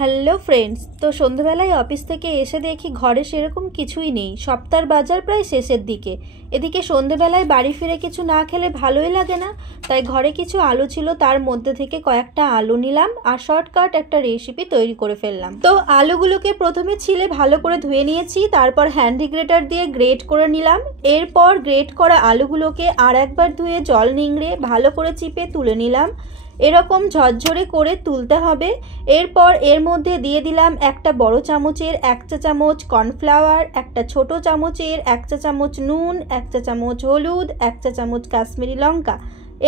Hello friends, তো সন্ধ্যাবেলায় office থেকে এসে দেখি ঘরে সেরকম কিছুই নেই। সপ্তাহের বাজার প্রায় শেষের দিকে। এদিকে সন্ধ্যাবেলায় বাড়ি ফিরে কিছু না খেলে ভালোই লাগে না, তাই ঘরে কিছু আলু ছিল, তার মধ্যে থেকে কয়েকটা আলু নিলাম আর শর্টকাট একটা রেসিপি তৈরি করে ফেললাম। তো আলুগুলোকে প্রথমে ছিলে ভালো করে ধুয়ে নিয়েছি, তারপর হ্যান্ডি গ্রেটার দিয়ে গ্রেট করে নিলাম। এরপর গ্রেট করা আলুগুলোকে আর একবার ধুয়ে জল নিংড়ে ভালো করে চিপে তুলে নিলাম। এরকম ঝরঝরে করে তুলতে হবে। এরপর এর মধ্যে দিয়ে দিলাম একটা বড় চামচের 1 চা চামচ কর্নফ্লাওয়ার, একটা ছোট চামচের 1 চা চামচ নুন, 1 চা চামচ হলুদ, 1 চা চামচ কাশ্মীরি লঙ্কা।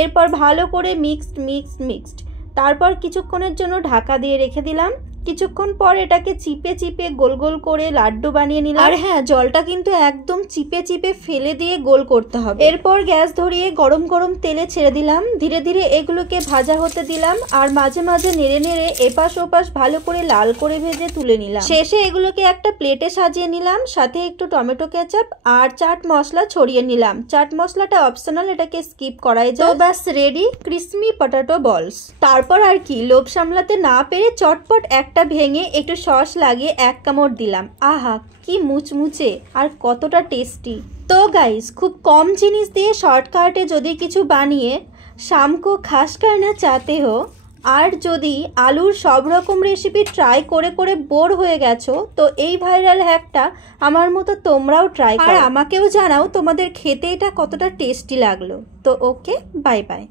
এরপর ভালো করে মিক্সড। তারপর কিছুক্ষণের জন্য ঢাকা দিয়ে রেখে দিলাম। কিছুক্ষণ পর এটাকে চিপে চিপে গোল গোল করে লাড্ডু বানিয়ে নিলাম। আর হ্যাঁ, জলটা কিন্তু একদম চিপে চিপে ফেলে দিয়ে গোল করতে হবে। এরপর গ্যাস ধরিয়ে গরম গরম তেলে ছেড়ে দিলাম। ধীরে ধীরে এগুলোকে ভাজা হতে দিলাম আর মাঝে মাঝে নেড়ে নেড়ে এপাশ ওপাশ ভালো করে লাল করে ভেজে তুলে নিলাম। শেষে এগুলোকে একটা প্লেটে সাজিয়ে নিলাম, সাথে একটু টমেটো কেচাপ আর চাট মশলা ছড়িয়ে নিলাম। চাট মশলাটা অপশনাল, এটাকে স্কিপ করাই যায়। তো ব্যাস রেডি ক্রিসপি পটেটো বলস। তারপর আর কি, লোভ সামলাতে না পেরে চটপট একটা ভেঙে একটু সস লাগিয়ে 1 কামড় দিলাম। আহা, কি মুচমুচে আর কতটা টেস্টি। তো গাইস, খুব কম জিনিস দিয়ে শর্টকাটে যদি কিছু বানিয়ে শাম কো খাস করনা চাতে হো, আর যদি আলুর সব রকম রেসিপি ট্রাই করে করে বোর হয়ে গেছো, তো এই ভাইরাল হ্যাকটা আমার মতো তোমরাও ট্রাই করো আর আমাকেও জানাও তোমাদের খেতে এটা কতটা টেস্টি লাগলো। তো ওকে, বাই বাই।